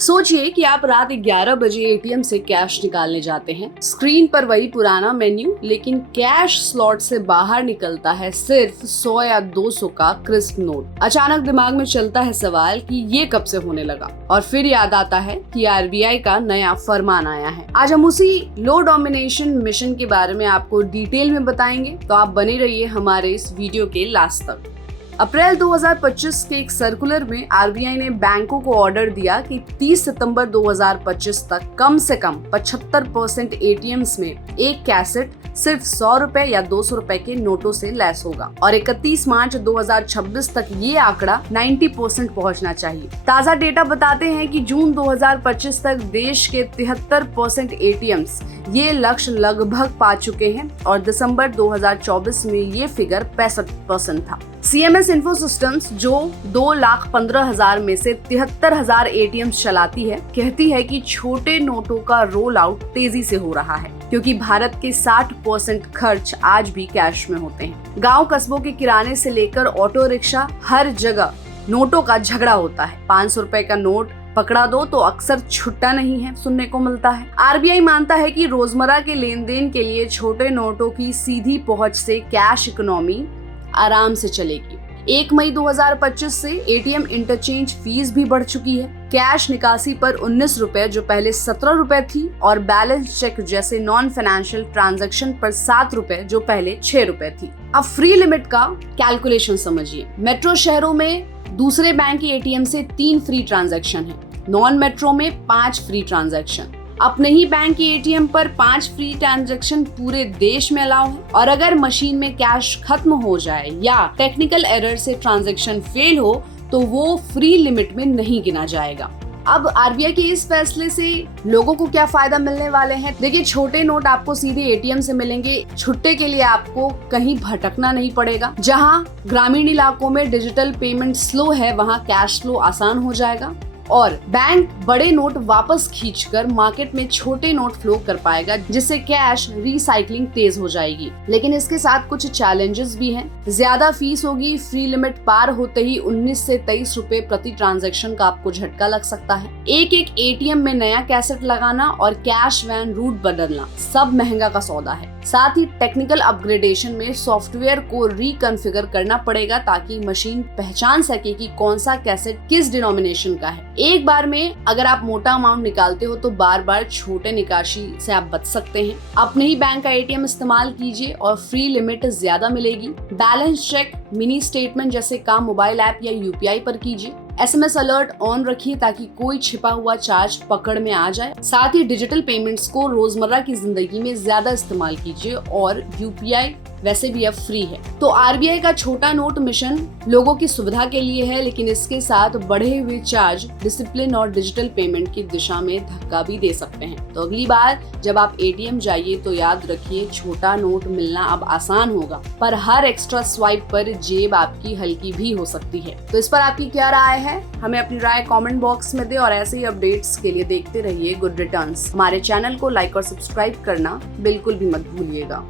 सोचिए कि आप रात 11 बजे एटीएम से कैश निकालने जाते हैं। स्क्रीन पर वही पुराना मेन्यू, लेकिन कैश स्लॉट से बाहर निकलता है सिर्फ 100 या 200 का क्रिस्प नोट। अचानक दिमाग में चलता है सवाल कि ये कब से होने लगा, और फिर याद आता है कि आरबीआई का नया फरमान आया है। आज हम उसी लो डोमिनेशन मिशन के बारे में आपको डिटेल में बताएंगे, तो आप बने रहिए हमारे इस वीडियो के लास्ट तक। अप्रैल 2025 के एक सर्कुलर में आरबीआई ने बैंकों को ऑर्डर दिया कि 30 सितंबर 2025 तक कम से कम 75% एटीएम्स में एक कैसेट सिर्फ 100 रुपए या 200 रुपए के नोटों से लैस होगा, और 31 मार्च 2026 तक ये आंकड़ा 90% पहुंचना चाहिए। ताज़ा डेटा बताते हैं कि जून 2025 तक देश के 73% एटीएम्स ये लक्ष्य लगभग पा चुके हैं, और दिसंबर 2024 में ये फिगर 65% था। CMS इन्फो सिस्टम्स, जो 2,15,000 में से 73,000 एटीएम्स चलाती है, कहती है कि छोटे नोटों का रोल आउट तेजी से हो रहा है, क्योंकि भारत के 60% खर्च आज भी कैश में होते हैं। गांव कस्बों के किराने से लेकर ऑटो रिक्शा, हर जगह नोटों का झगड़ा होता है। 500 रुपए का नोट पकड़ा दो तो अक्सर छुट्टा नहीं है सुनने को मिलता है। आरबीआई मानता है कि रोजमर्रा के लेन देन के लिए छोटे नोटों की सीधी पहुंच से कैश इकोनॉमी आराम से चलेगी। 1 मई 2025 से एटीएम इंटरचेंज फीस भी बढ़ चुकी है। कैश निकासी पर 19 रुपए जो पहले 17 रुपए थी, और बैलेंस चेक जैसे नॉन फाइनेंशियल ट्रांजैक्शन पर 7 रुपए जो पहले 6 रुपए थी। अब फ्री लिमिट का कैलकुलेशन समझिए। मेट्रो शहरों में दूसरे बैंक के एटीएम से 3 फ्री ट्रांजैक्शन है, नॉन मेट्रो में 5 फ्री ट्रांजैक्शन। अपने ही बैंक के एटीएम पर 5 फ्री ट्रांजैक्शन पूरे देश में अलाउ है, और अगर मशीन में कैश खत्म हो जाए या टेक्निकल एरर से ट्रांजैक्शन फेल हो तो वो फ्री लिमिट में नहीं गिना जाएगा। अब आरबीआई के इस फैसले से लोगों को क्या फायदा मिलने वाले हैं? देखिए, छोटे नोट आपको सीधे एटीएम से मिलेंगे। छुट्टे के लिए आपको कहीं भटकना नहीं पड़ेगा। जहां ग्रामीण इलाकों में डिजिटल पेमेंट स्लो है, वहां कैश फ्लो आसान हो जाएगा, और बैंक बड़े नोट वापस खींचकर मार्केट में छोटे नोट फ्लो कर पाएगा, जिससे कैश रिसाइकलिंग तेज हो जाएगी। लेकिन इसके साथ कुछ चैलेंजेस भी हैं। ज्यादा फीस होगी। फ्री लिमिट पार होते ही 19 से 23 रुपए प्रति ट्रांजैक्शन का आपको झटका लग सकता है। एक एटीएम में नया कैसेट लगाना और कैश वैन रूट बदलना सब महंगा का सौदा है। साथ ही टेक्निकल अपग्रेडेशन में सॉफ्टवेयर को रिकॉन्फ़िगर करना पड़ेगा, ताकि मशीन पहचान सके कि कौन सा कैसेट किस डिनोमिनेशन का है। एक बार में अगर आप मोटा अमाउंट निकालते हो तो बार बार छोटे निकासी से आप बच सकते हैं। अपने ही बैंक का एटीएम इस्तेमाल कीजिए और फ्री लिमिट ज्यादा मिलेगी। बैलेंस चेक, मिनी स्टेटमेंट जैसे काम मोबाइल ऐप या यूपीआई पर कीजिए। SMS अलर्ट ऑन रखिए ताकि कोई छिपा हुआ चार्ज पकड़ में आ जाए। साथ ही डिजिटल पेमेंट्स को रोजमर्रा की जिंदगी में ज्यादा इस्तेमाल कीजिए, और यूपीआई वैसे भी अब फ्री है। तो आरबीआई का छोटा नोट मिशन लोगों की सुविधा के लिए है, लेकिन इसके साथ बढ़े हुए चार्ज डिसिप्लिन और डिजिटल पेमेंट की दिशा में धक्का भी दे सकते हैं। तो अगली बार जब आप एटीएम जाइए तो याद रखिए, छोटा नोट मिलना अब आसान होगा, पर हर एक्स्ट्रा स्वाइप पर जेब आपकी हल्की भी हो सकती है। तो इस पर आपकी क्या राय है? हमें अपनी राय कमेंट बॉक्स में दे, और ऐसे ही अपडेट्स के लिए देखते रहिए गुड रिटर्न्स। हमारे चैनल को लाइक और सब्सक्राइब करना बिल्कुल भी मत भूलिएगा।